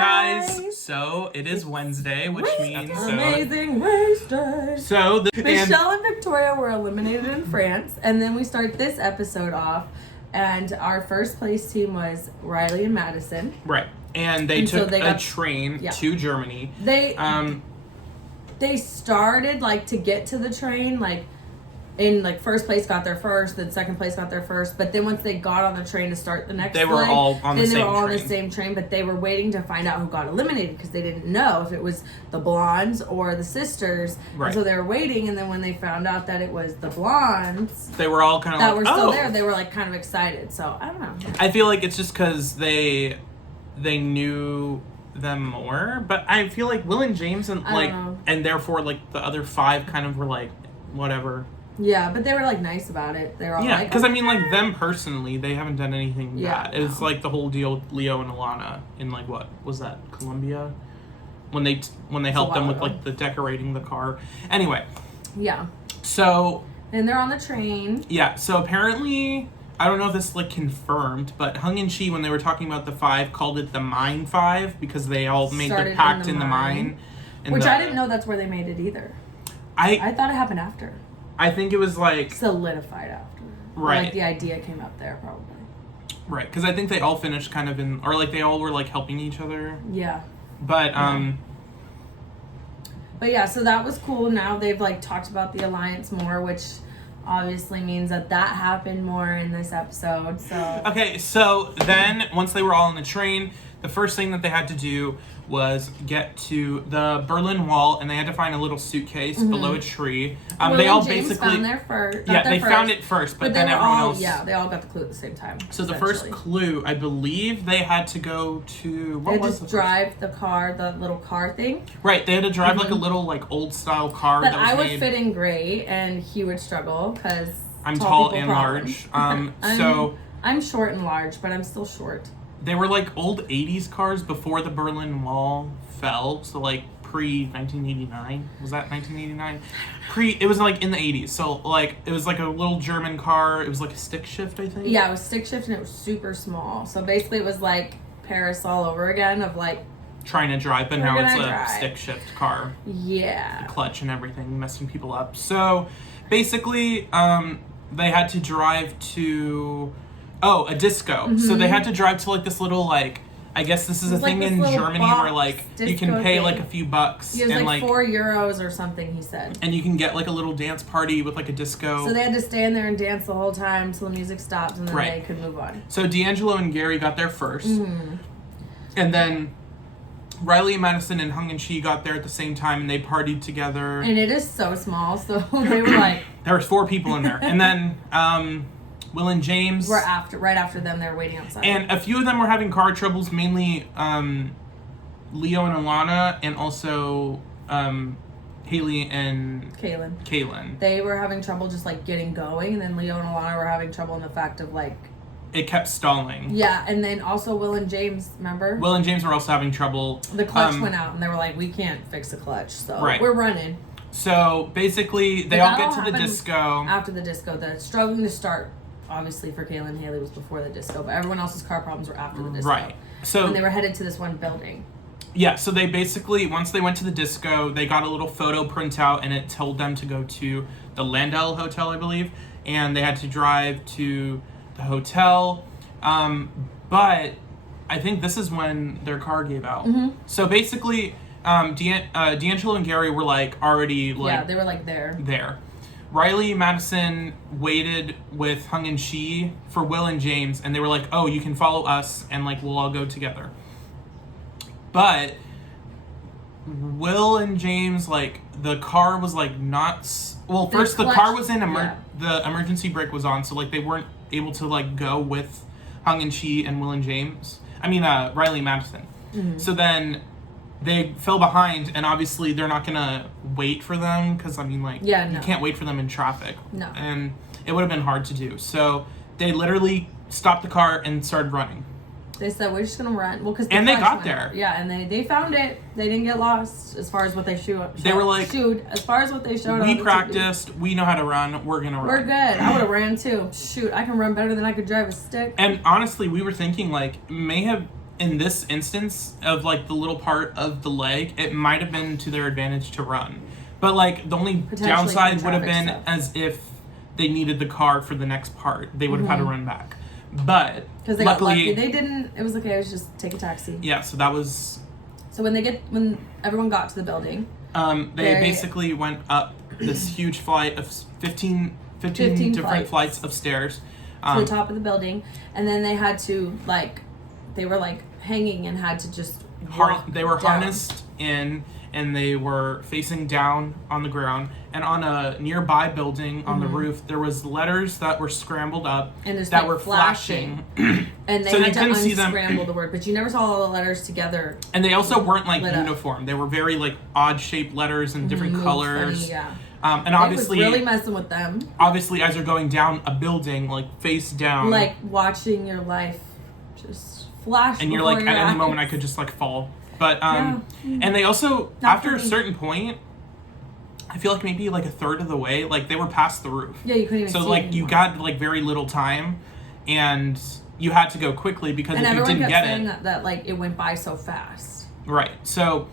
guys. So it is Wednesday, which means Amazing Race Day. So Michelle and Victoria were eliminated in France, and then we start this episode off, and our first place team was Riley and Madison. Right, and they took a train to Germany. They started to get to the train in first place got there first, then second place got there first, but then once they got on the train to start the next they were all on the same train, but they were waiting to find out who got eliminated because they didn't know if it was the blondes or the sisters. Right. And so they were waiting, and then when they found out that it was the blondes, they were all kind of that were still there, they were kind of excited. So I don't know. I feel like it's just because they knew them more, but I feel like Will and James and and therefore the other five kind of were whatever. Yeah, but they were nice about it. They were all because I mean them personally, they haven't done anything bad. It was the whole deal with Leo and Alana in what was that, Colombia, when they helped them with the decorating the car. Anyway. Yeah. So. And they're on the train. Yeah. So apparently, I don't know if this is confirmed, but Hung and Chi, when they were talking about the five, called it the Mine Five because they all made the pact in the mine. Which I didn't know that's where they made it either. I thought it happened after. I think it was solidified after. Right. The idea came up there probably. Right, because I think they all finished kind of in, or they all were helping each other. Yeah. But But yeah, so that was cool. Now they've talked about the alliance more, which obviously means that happened more in this episode. So. Okay, so then once they were all on the train, the first thing that they had to do was get to the Berlin Wall, and they had to find a little suitcase below a tree. They all basically found their first. They found it first, but then everyone else. Yeah, they all got the clue at the same time. So the first clue, I believe, they had to go to. They just drive the car, the little car thing. Right, they had to drive a little old style car. But I would fit in gray, and he would struggle because I'm tall and large. I'm short and large, but I'm still short. They were old 80s cars before the Berlin Wall fell, so pre 1989. Was that 1989? It was in the 80s. So it was a little German car. It was a stick shift, I think. Yeah, it was stick shift and it was super small. So basically it was Paris all over again of trying to drive, but now it's a stick shift car. Yeah. The clutch and everything, messing people up. So basically, they had to drive to a disco. Mm-hmm. So they had to drive to this little I guess this is a thing in Germany where you can pay a few bucks. It was and €4 or something, he said. And you can get a little dance party with a disco. So they had to stand there and dance the whole time till the music stopped, and then they could move on. So D'Angelo and Gary got there first. Mm-hmm. And then Riley, Madison, and Hung and Chi got there at the same time, and they partied together. And it is so small, so they were there was 4 people in there. And then Will and James were right after them. They were waiting outside, and a few of them were having car troubles. Mainly Leo and Alana, and also Haley and Kaylin. They were having trouble just getting going, and then Leo and Alana were having trouble in the fact of it kept stalling. Yeah, and then also Will and James, remember? Will and James were also having trouble. The clutch went out, and they were we can't fix the clutch, so we're running. So basically, they all get to the disco. After the disco, the struggling to start. Obviously, for Kayla and Haley was before the disco, but everyone else's car problems were after the disco. Right. So when they were headed to this one building. Yeah, so they basically, once they went to the disco, they got a little photo printout, and it told them to go to the Landel Hotel, I believe, and they had to drive to the hotel. But I think this is when their car gave out. Mm-hmm. So basically, D'Angelo and Gary were already yeah, they were there. Riley, Madison waited with Hung and Chi for Will and James, and they were oh, you can follow us, and we'll all go together. But Will and James, the car was not. Well, first the car was in the emergency brake was on, so they weren't able to go with Hung and Chi and Will and James. I mean, Riley and Madison. Mm-hmm. So then they fell behind, and obviously they're not gonna wait for them because you can't wait for them in traffic. No. And it would have been hard to do. So they literally stopped the car and started running. They said, we're just gonna run. Well, and they got there. Yeah, and they found it. They didn't get lost as far as what they showed. They were as far as what they showed. We practiced. We know how to run. We're gonna run. We're good. I would have ran too. Shoot, I can run better than I could drive a stick. And honestly, we were thinking in this instance of like the little part of the leg, it might have been to their advantage to run. But like the only downside would have been stuff. as if they needed the car for the next part. They would have had to run back. But because they got lucky. They didn't. It was okay. It was just take a taxi. Yeah. So that was. So when everyone got to the building, they basically went up this huge flight of 15 different flights of stairs to the top of the building, and then they had to they were hanging and had to just they were down. harnessed in, and they were facing down on the ground, and on a nearby building on the roof there was letters that were scrambled up and that were flashing. And they so had to unscramble the word, but you never saw all the letters together. And they also weren't uniform. They were very odd shaped letters and different colors. Funny, yeah. And obviously, it was really messing with them. Obviously, as you're going down a building, face down, watching your life just flash. And you're at any moment I could just fall. But and they also after a certain point, I feel like maybe a third of the way, they were past the roof. Yeah, you couldn't even see it you got very little time, and you had to go quickly because if you didn't get it, that it went by so fast. Right. So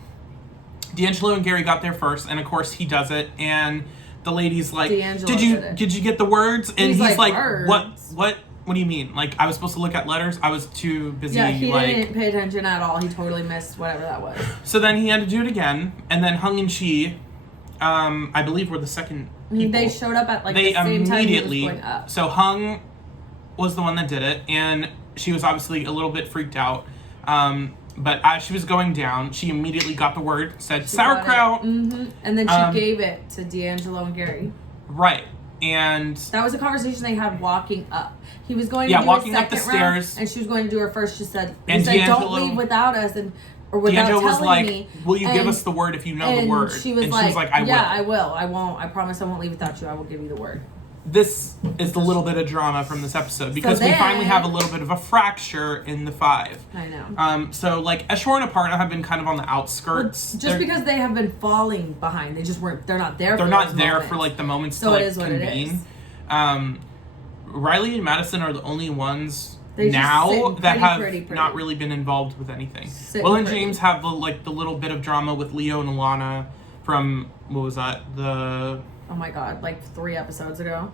D'Angelo and Gary got there first, and of course he does it, and the lady's like, "Did you get the words?" And he's like, words? What do you mean? I was supposed to look at letters? I was too busy. Yeah, he didn't pay attention at all. He totally missed whatever that was. So then he had to do it again, and then Hung and Chi, I believe, were the second people. They showed up at the same time he was going up. So Hung was the one that did it, and she was obviously a little bit freaked out. But as she was going down, she immediately got the word, said sauerkraut. And then she gave it to D'Angelo and Gary. Right. And that was a conversation they had walking up. He was going to do walking a up the second round, stairs, and she was going to do her first. She said, D'Angelo, "Don't leave without us," or without D'Angelo was telling me. "Will you give us the word if you know the word?" She was like, "I will. I will. I won't. I promise I won't leave without you. I will give you the word." This is the little bit of drama from this episode because we finally have a little bit of a fracture in the five. I know. So Eshor and Aparna have been kind of on the outskirts. Just because they have been falling behind, they just weren't. They're not there. They're not there for the moments so to it is what convene. It is. Riley and Madison are the only ones they now that have pretty. not really been involved with anything. Will and James have the little bit of drama with Leo and Alana from what was that? Oh my god, 3 episodes ago.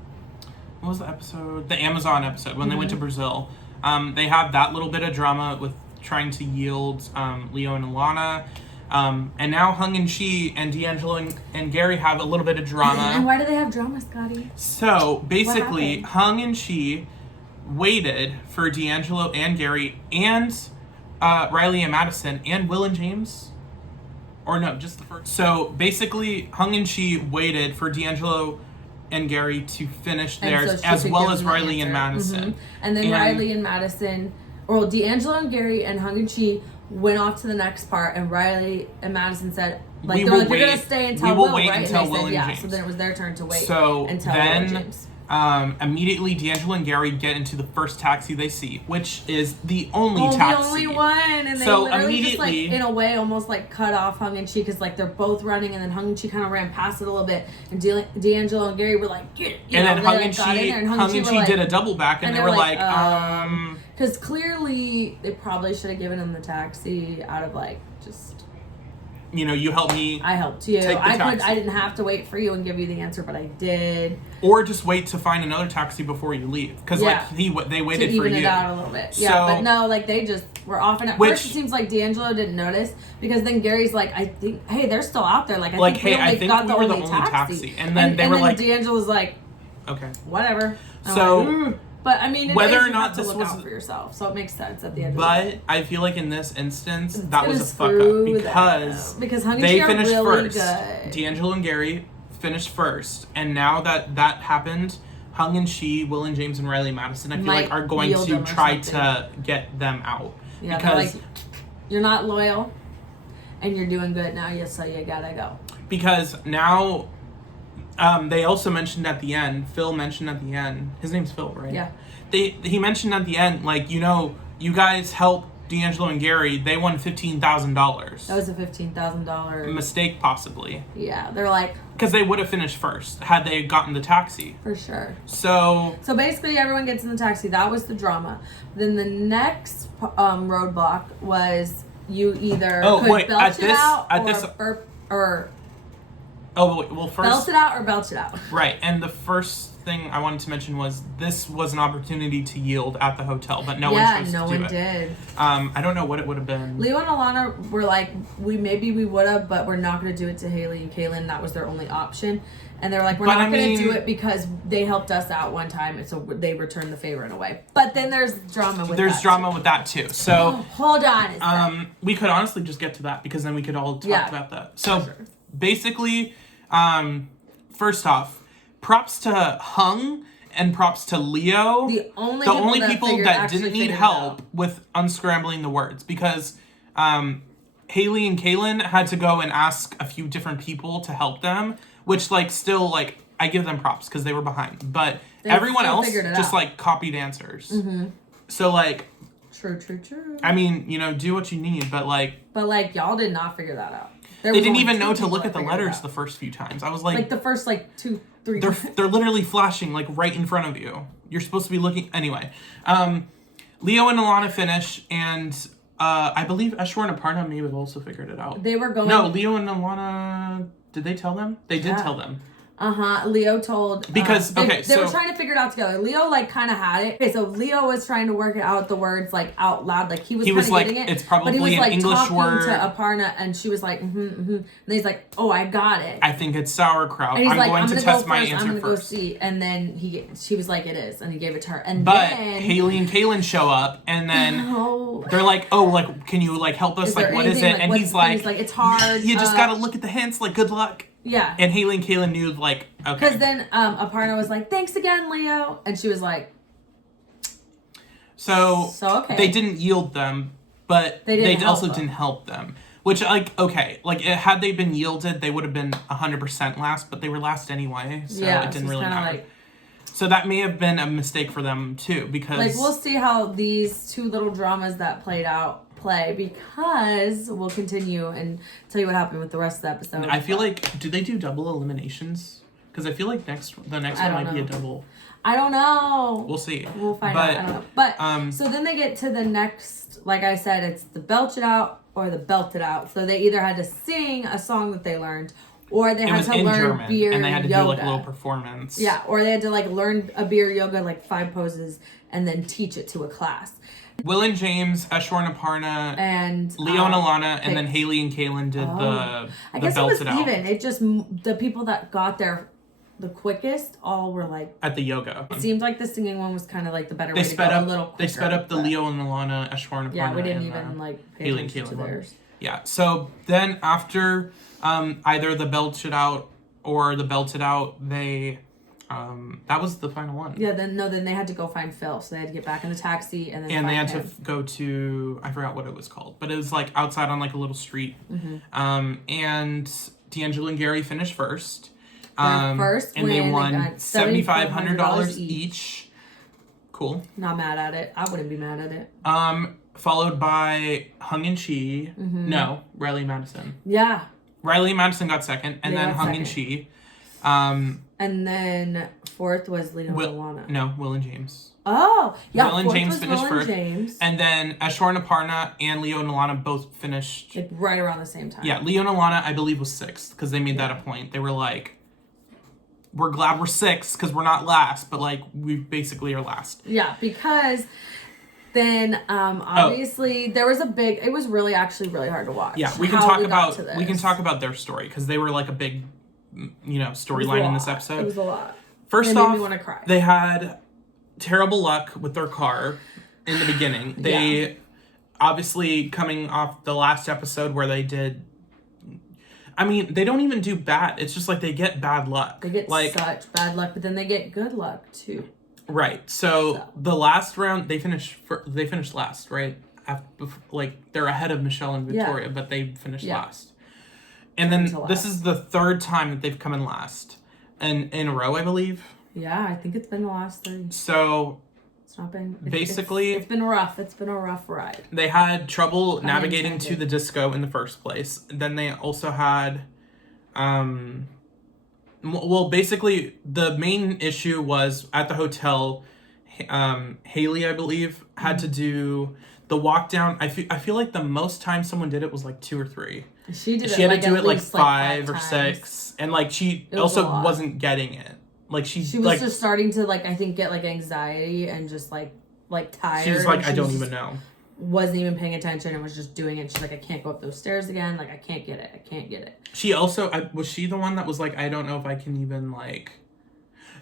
What was the episode? The Amazon episode when they went to Brazil. They have that little bit of drama with trying to yield Leo and Alana. And now Hung and Chi and D'Angelo and Gary have a little bit of drama. And why do they have drama, Scotty? So basically, Hung and Chi waited for D'Angelo and Gary and Riley and Madison and Will and James. Or no, just the first. So basically, Hung and Chi waited for D'Angelo and Gary to finish theirs, as well as Riley and Madison. And then Riley and Madison, or D'Angelo and Gary and Hung and Chi went off to the next part, and Riley and Madison said, you're gonna stay until Will, right? And they said, yeah. So then it was their turn to wait. So until then, Will and James. Immediately D'Angelo and Gary get into the first taxi they see, which is the only taxi. The only one, and they literally just in a way almost cut off Hung and Chi because they're both running, and then Hung and Chi kind of ran past it a little bit, and D'Angelo and Gary were get, and then Hung and Chi did a double back, and they were because clearly they probably should have given him the taxi out of just. You helped me. I helped you. I didn't have to wait for you and give you the answer, but I did. Or just wait to find another taxi before you leave, because they waited to for you. Even it out a little bit. Yeah, but no, they just were off. And at first, it seems like D'Angelo didn't notice because then Gary's I think, hey, they're still out there. I think we were the only taxi. And then D'Angelo's okay, whatever. But I mean, whether or not this was out for yourself, so it makes sense at the end. But I feel like in this instance, that was a fuck up because Hung and they Chi finished really first. Good. D'Angelo and Gary finished first, and now that happened, Hung and Chi, Will and James, and Riley and Madison, I feel are going to try to get them out. Yeah, because you're not loyal, and you're doing good now. So you gotta go. Because now. They also mentioned at the end, Phil mentioned at the end, his name's Phil, right? Yeah. He mentioned at the end, you guys help D'Angelo and Gary, they won $15,000. That was a $15,000 mistake, possibly. Yeah, they're like, because they would have finished first had they gotten the taxi. For sure. So basically, everyone gets in the taxi. That was the drama. Then the next roadblock was you either belch it out or first belch it out or belch it out. Right, and the first thing I wanted to mention was this was an opportunity to yield at the hotel, but no one chose to do it. Yeah, no one did. I don't know what it would have been. Leo and Alana were like, we would have, but we're not going to do it to Haley and Kaylin. That was their only option. And they're like, we're not going to do it because they helped us out one time, and so they returned the favor in a way. But then there's drama with that too. So hold on. We could honestly just get to that because then we could all talk about that. So basically, first off, props to Hung and props to Leo. The only people that didn't need help with unscrambling the words, because Haley and Kaylin had to go and ask a few different people to help them, which still I give them props because they were behind, but everyone else just copied answers. Mm-hmm. So true. I mean, do what you need, but y'all did not figure that out. They didn't even know to look at the letters the first few times. I was like the first 2, 3. They're literally flashing right in front of you. You're supposed to be looking anyway. Leo and Alana finish, and I believe Eshwar and Aparna may have also figured it out. They were going. No, Leo and Alana. Did they tell them? They did tell them. Leo told because they were trying to figure it out together. Leo kind of had it. Okay, so Leo was trying to work out the words out loud, he was kind of getting it. It's probably but he was an English talking word to Aparna, and she was like, And he's like, oh, I got it. I think it's sauerkraut. And he's I'm going to test my answer I'm gonna first. Go see, and then she was like, it is, and he gave it to her. And but then Haley and Kaylin show up, and then they're like, oh, can you help us? What is it? And he's like, it's hard. You just gotta look at the hints. Good luck. Yeah. And Haley and Kaylin knew, okay. Because then Aparna was like, thanks again, Leo. And she was like... So okay. They didn't yield them, but they also didn't help them. Which, okay. Had they been yielded, they would have been 100% last, but they were last anyway. So it didn't really matter. So that may have been a mistake for them, too, because... we'll see how these two little dramas that played out play, because we'll continue and tell you what happened with the rest of the episode. I feel do they do double eliminations? Because I feel the next one might be a double. I don't know. We'll see. We'll find out. I don't know. But so then they get to the next, like I said, it's the belch it out or the belt it out. So they either had to sing a song that they learned, or they had to learn German, beer yoga. And they had to do a little performance. Yeah, or they had to learn a beer yoga, 5 poses, and then teach it to a class. Will and James, Eshwar and Aparna, and Leo and Alana, and then Haley and Kaylin did the I guess belt it was it out. Even. It just, the people that got there the quickest all were at the yoga. It seemed like the singing one was kind of the better way to go. A little quicker, they sped up the Leo and Alana, Eshwar and Aparna. Yeah, we didn't even pay Haley and attention to theirs. Yeah, so then after either the belch it out or the belt it out, they... that was the final one. Yeah, then they had to go find Phil, so they had to get back in the taxi and then they had to go to, I forgot what it was called, but it was outside on a little street. Mm-hmm. And D'Angelo and Gary finished first. First and they won $7,500 each. Cool. Not mad at it. I wouldn't be mad at it. Followed by Hung and Chi. Mm-hmm. No, Riley and Madison. Yeah. Riley and Madison got second, and then Hung and Chi. And then fourth was Leo and Alana. No, Will and James. Oh, yeah. Will and James finished first. And then Eshwar and Aparna and Leo and Alana both finished... right around the same time. Yeah, Leo and Alana, I believe, was sixth, because they made that a point. They were we're glad we're sixth, because we're not last, but, we basically are last. Yeah, because... Then, obviously, there was it was really hard to watch. Yeah, we can talk about their story, because they were, a big... storyline in this episode. It was a lot. First off, made me want to cry. They had terrible luck with their car in the beginning. They obviously coming off the last episode where they did. I mean, they don't even do bad. It's just they get bad luck. They get such bad luck, but then they get good luck too. Right. So the last round, they finished last, right? They're ahead of Michelle and Victoria, but they finished last. And then this is the third time that they've come in last. And in a row, I believe. Yeah, I think it's been the last 3. So It's not been... Basically... It's been rough. It's been a rough ride. They had trouble navigating to the disco in the first place. Then they also had... Well, basically, the main issue was at the hotel, Haley, I believe, had to do the walk down. I feel like the most time someone did it was like 2 or 3. She had to do it like 5 or 6. And like she also wasn't getting it. Like she was like, just starting to like, I think, get like anxiety and just like tired. She was like, I don't even know. Wasn't even paying attention and was just doing it. She's like, I can't go up those stairs again. Like, I can't get it. She also, was she the one that was like, I don't know if I can even like...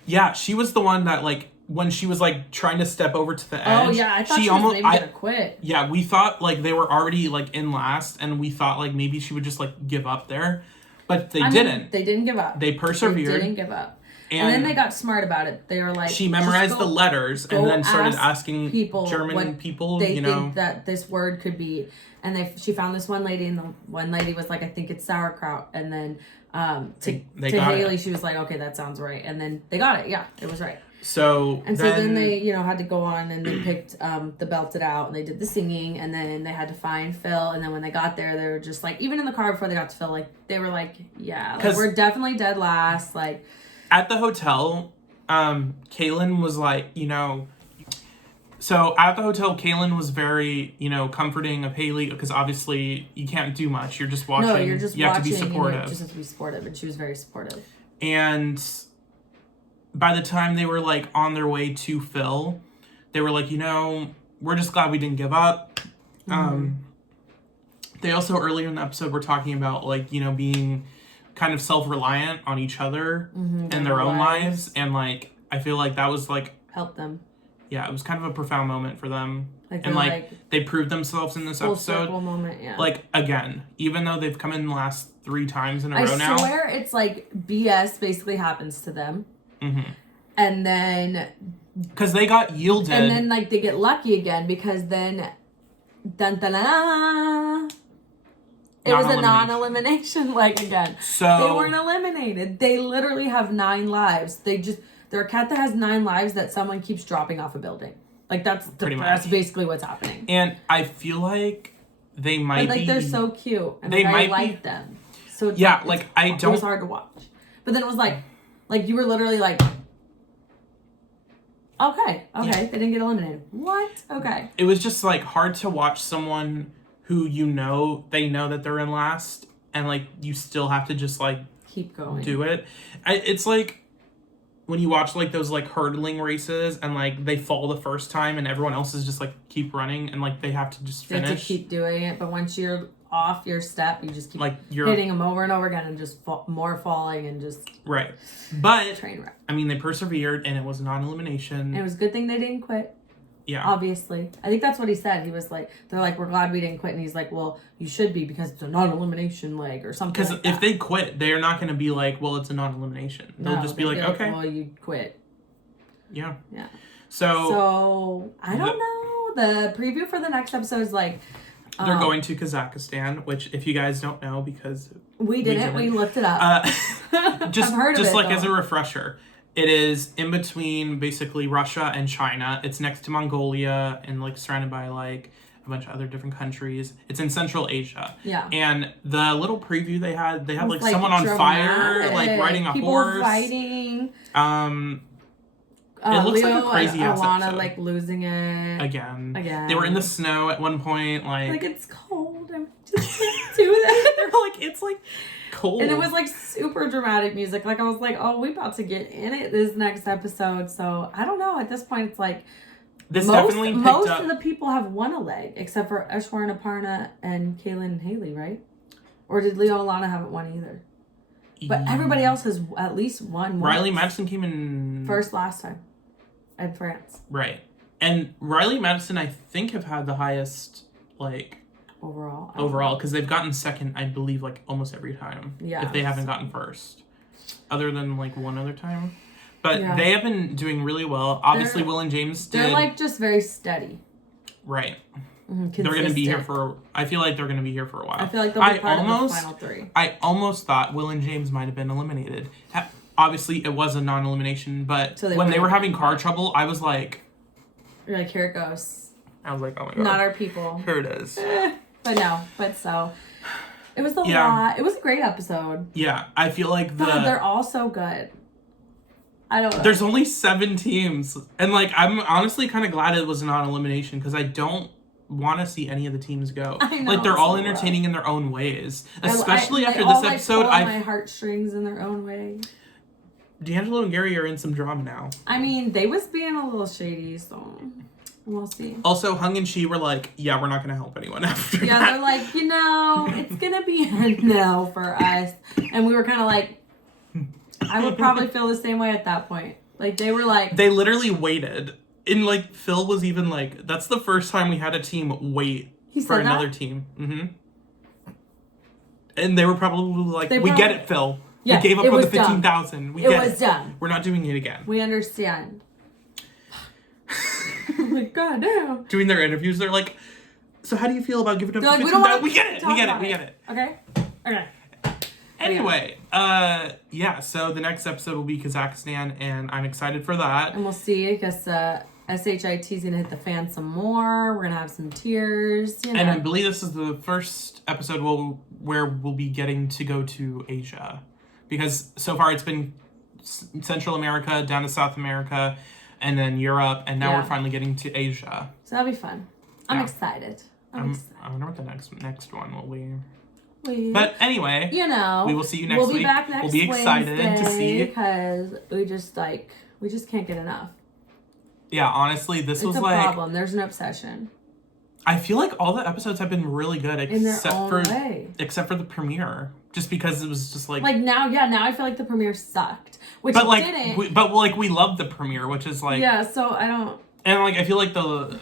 Yeah, she was the one that like, when she was like trying to step over to the edge. Oh yeah, I thought she was maybe gonna quit. Yeah, we thought like they were already like in last and we thought like maybe she would just like give up there. But they didn't. They didn't give up. They persevered. They didn't give up. And then they got smart about it. They were like... She memorized the letters and then started asking German people, they think that this word could be. And she found this one lady, and the one lady was like, I think it's sauerkraut. And then to Haley, she was like, okay, that sounds right. And then they got it. Yeah, it was right. So then they, had to go on and they picked the Belt It Out and they did the singing and then they had to find Phil. And then when they got there, they were just like, even in the car before they got to Phil, like they were like, yeah, like, we're definitely dead last. Like... At the hotel, Kaylin was like, so at the hotel, Kaylin was very, comforting of Haley because obviously you can't do much. You're just watching. No, you're just you watching. Have to be supportive. You just have to be supportive, and she was very supportive. And by the time they were like on their way to Phil, they were like, we're just glad we didn't give up. Mm-hmm. They also earlier in the episode were talking about like, being kind of self-reliant on each other in their own lives. And like I feel like that was like help them. Yeah, it was kind of a profound moment for them. And like they proved themselves in this full episode. Circle moment, yeah. Like again, even though they've come in the last 3 times in a row now. I swear it's like BS basically happens to them. Mm-hmm. And then because they got yielded. And then like they get lucky again because then it was a non-elimination leg again. So they weren't eliminated. They literally have 9 lives. They're a cat that has 9 lives that someone keeps dropping off a building. Like that's basically what's happening. And I feel like they might be they're so cute and they I like them. So it's it was hard to watch. But then it was like you were literally like, okay, they didn't get eliminated. What? Okay. It was just like hard to watch someone who they know that they're in last and like you still have to just like keep going, do it. It's like when you watch like those like hurdling races and like they fall the first time and everyone else is just like keep running and like they have to just finish. They have to keep doing it, but once you're off your step, you just keep like hitting them over and over again and just more falling and just right. But train wreck. I mean, they persevered and it was a non-elimination. And it was a good thing they didn't quit. Yeah. Obviously. I think that's what he said. He was like, they're like, we're glad we didn't quit. And he's like, well, you should be because it's a non-elimination leg or something. Because if they quit, they're not going to be like, well, it's a non-elimination. They'll just be like, okay. Well, you quit. Yeah. Yeah. So I don't know. The preview for the next episode is like... They're going to Kazakhstan, which if you guys don't know, because... We didn't. We looked it up. Just I've heard of it, like though. As a refresher. It is in between basically Russia and China. It's next to Mongolia and like surrounded by like a bunch of other different countries. It's in Central Asia. Yeah. And the little preview they had like someone on fire, like riding a horse. People fighting. It looks Leo like a crazy ass episode. like losing it. Again. They were in the snow at one point. Like it's cold. I just can't do that. They're like, it's like cold. And it was like super dramatic music. Like I was like, oh, we about to get in it this next episode. So I don't know. At this point, it's like most of the people have won a leg except for Aishwarya, Aparna, and Kaylin and Haley, right? Or did Leo and Lana haven't won either? But everybody else has at least won. Riley Madison came in first last time in France. Right. And Riley Madison, I think, have had the highest like overall because they've gotten second, I believe, like almost every time. Yeah. If they haven't gotten first, other than like one other time, but they have been doing really well. Obviously, Will and James did. They're like just very steady. Right. They're going to be here I feel like they're going to be here for a while. I feel like they'll be part of the final 3. I almost thought Will and James might have been eliminated. Obviously, it was a non-elimination, but when they were having car trouble, I was like, You're like, here it goes. I was like, oh my god. Not our people. Here it is. But so. It was a lot. It was a great episode. Yeah, I feel like God, they're all so good. I don't know. There's only 7 teams. And, like, I'm honestly kind of glad it was not elimination because I don't want to see any of the teams go. I know, like, they're all entertaining in their own ways. Especially after this episode. I my heartstrings in their own way. D'Angelo and Gary are in some drama now. I mean, they was being a little shady, so we'll see. Also, Hung and Chi were like, yeah, we're not going to help anyone after that. Yeah, they're like, it's going to be a no for us. And we were kind of like, I would probably feel the same way at that point. Like, they were like... They literally waited. And, like, Phil was even like, that's the first time we had a team wait for another team. Mm-hmm. And they were probably like, we get it, Phil. Yeah, we gave up on the 15,000. It was done. We're not doing it again. We understand. I'm like, God damn. Doing their interviews, they're like, so how do you feel about giving up the 15,000? We get it. Okay. Anyway, so the next episode will be Kazakhstan, and I'm excited for that. And we'll see. I guess SHIT's going to hit the fan some more. We're going to have some tears. And I believe this is the first episode where we'll be getting to go to Asia. Because so far it's been Central America, down to South America, and then Europe, and now we're finally getting to Asia. So that'll be fun. I'm excited. I wonder what the next one will be. But anyway, we will see you next week. We'll be back next We'll be excited Wednesday to see because we just can't get enough. Yeah, honestly, this was like a problem. There's an obsession. I feel like all the episodes have been really good except for the premiere, just because it was just like now I feel like the premiere sucked, which but like didn't. We loved the premiere, which is like so I don't. And like I feel like the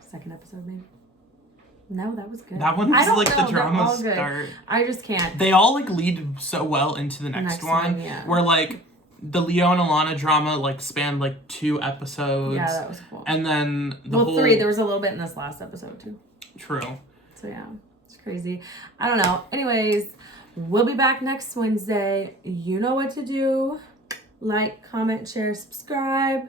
second episode maybe. No, that was good. That one was like the drama start. I just can't. They all like lead so well into the next one where like the Leo and Alana drama like spanned like 2 episodes. Yeah, that was cool. And then 3. There was a little bit in this last episode too. True. So yeah, it's crazy. I don't know. Anyways, we'll be back next Wednesday. You know what to do. Like, comment, share, subscribe.